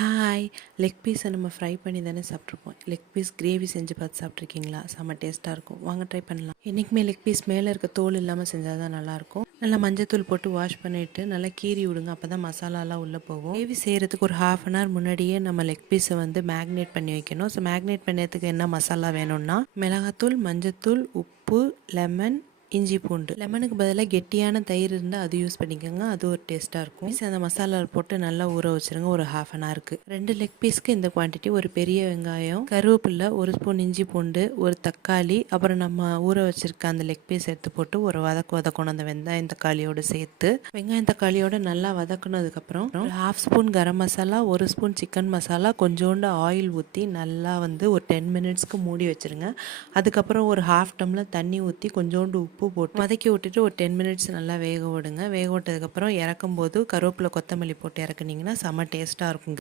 Hi. Leg பீஸை நம்ம fry பண்ணி தானே சாப்பிட்ருப்போம். லெக் பீஸ் கிரேவி செஞ்சு பார்த்து சாப்பிட்ருக்கீங்களா? செம்ம டேஸ்ட்டாக இருக்கும். வாங்க ட்ரை பண்ணலாம். என்றைக்குமே லெக் பீஸ் மேலே இருக்க தோல் இல்லாமல் செஞ்சால் தான் நல்லாயிருக்கும். நல்லா மஞ்சத்தூள் போட்டு வாஷ் பண்ணிவிட்டு நல்லா கீறி விடுங்க. அப்போ தான் மசாலாலாம் உள்ளே போகும். கிரேவி செய்கிறதுக்கு ஒரு 1/2 அன் ஹவர் முன்னாடியே நம்ம லெக் பீஸை வந்து மேக்னேட் பண்ணி வைக்கணும். ஸோ மேக்னேட் பண்ணுறதுக்கு என்ன மசாலா வேணும்னா மிளகாத்தூள், மஞ்சத்தூள், உப்பு, லெமன், இஞ்சி பூண்டு. லெமனுக்கு பதிலாக கெட்டியான தயிர் இருந்தால் அது யூஸ் பண்ணிக்கோங்க. அது ஒரு டேஸ்ட்டாக இருக்கும். பீஸ் அந்த மசாலாவில் போட்டு நல்லா ஊற வச்சுருங்க ஒரு 1/2 அன் ஹவருக்கு. 2 லெக் பீஸ்க்கு இந்த குவான்டிட்டி. ஒரு பெரிய வெங்காயம், கருவேப்பிலை, 1 ஸ்பூன் இஞ்சி பூண்டு, ஒரு தக்காளி, அப்புறம் நம்ம ஊற வச்சுருக்க அந்த லெக் பீஸ் எடுத்து போட்டு ஒரு வதக்கணும். அந்த வெங்காயம் தக்காளியோடு சேர்த்து வெங்காயம் தக்காளியோடு நல்லா வதக்குனதுக்கப்புறம் ஒரு 1/2 spoon garam masala, 1 spoon chicken masala, கொஞ்சோண்டு ஆயில் ஊற்றி நல்லா வந்து ஒரு 10 மினிட்ஸ்க்கு மூடி வச்சுருங்க. அதுக்கப்புறம் ஒரு 1/2 டம்ளர் தண்ணி ஊற்றி கொஞ்சோண்டு உப்பு போட்டு வதக்கி விட்டுட்டு ஒரு 10 மினிட்ஸ் நல்லா வேக விடுங்க. வேக விட்டதுக்கப்புறம் இறக்கும்போது கருவேப்பிலை, கொத்தமல்லி போட்டு இறக்குனீங்கன்னா செம்ம டேஸ்ட்டாக இருக்குங்க.